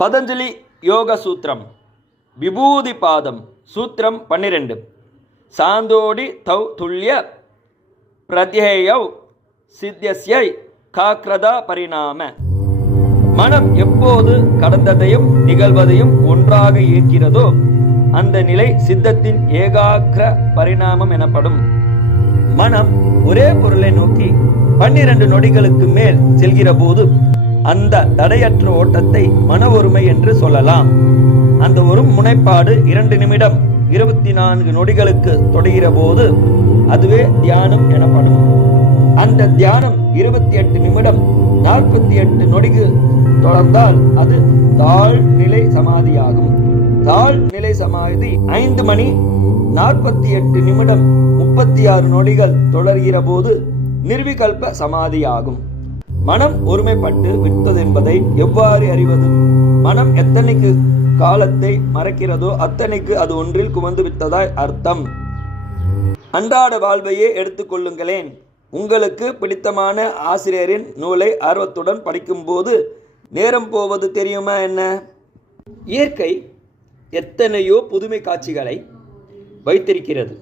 பதஞ்சலி யோக சூத்திரம் விபூதி பாதம் சூத்திரம் 12 சாந்தோடி தௌ துல்லிய பிரத்யேயௌ சித்தியஸ்யை காக்ரதா பரிணாம. மனம் எப்போது கடந்ததையும் நிகழ்வதையும் ஒன்றாக இருக்கிறதோ அந்த நிலை சித்தத்தின் ஏகாக்கிர பரிணாமம் எனப்படும். மனம் ஒரே பொருளை நோக்கி 12 நொடிகளுக்கு மேல் செல்கிற போது அந்த தடையற்ற ஓட்டத்தை மன ஒருமை என்று சொல்லலாம். அந்த ஒரு முனைப்பாடு 2 நிமிடம் 24 நொடிகளுக்கு தொடுகிற போது அதுவே தியானம் எனப்படும். அந்த தியானம் 28 நிமிடம் 48 நொடிகள் தொடர்ந்தால் அது தாழ்நிலை சமாதியாகும். தாழ்நிலை சமாதி 5 மணி 48 நிமிடம் 36 நொடிகள் தொடர்கிற போது நிர்விகல்ப சமாதியாகும். மனம் ஒருமைப்பட்டு விட்டது என்பதை எவ்வாறு அறிவது? மனம் எத்தனைக்கு காலத்தை மறக்கிறதோ அத்தனைக்கு அது ஒன்றில் குமந்து விட்டதாய் அர்த்தம். அன்றாட வாழ்வையே எடுத்துக்கொள்ளுங்களேன். உங்களுக்கு பிடித்தமான ஆசிரியரின் நூலை ஆர்வத்துடன் படிக்கும்போது நேரம் போவது தெரியுமா என்ன? இயற்கை எத்தனையோ புதுமை காட்சிகளை வைத்திருக்கிறது,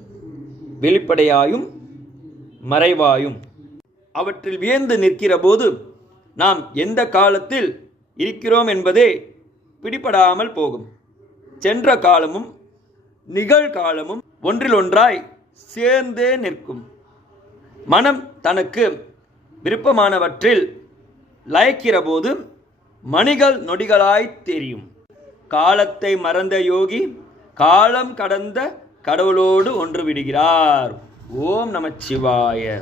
வெளிப்படையாயும் மறைவாயும். அவற்றில் வியந்து நிற்கிற போது நாம் எந்த காலத்தில் இருக்கிறோம் என்பதே பிடிபடாமல் போகும். சென்ற காலமும் நிகழ்காலமும் ஒன்றிலொன்றாய் சேர்ந்தே நிற்கும். மனம் தனக்கு விருப்பமானவற்றில் லயிக்கிற போது மணிகள் நொடிகளாய் தெரியும். காலத்தை மறந்த யோகி காலம் கடந்த கடவுளோடு ஒன்று விடுகிறார். ஓம் நமச்சிவாய.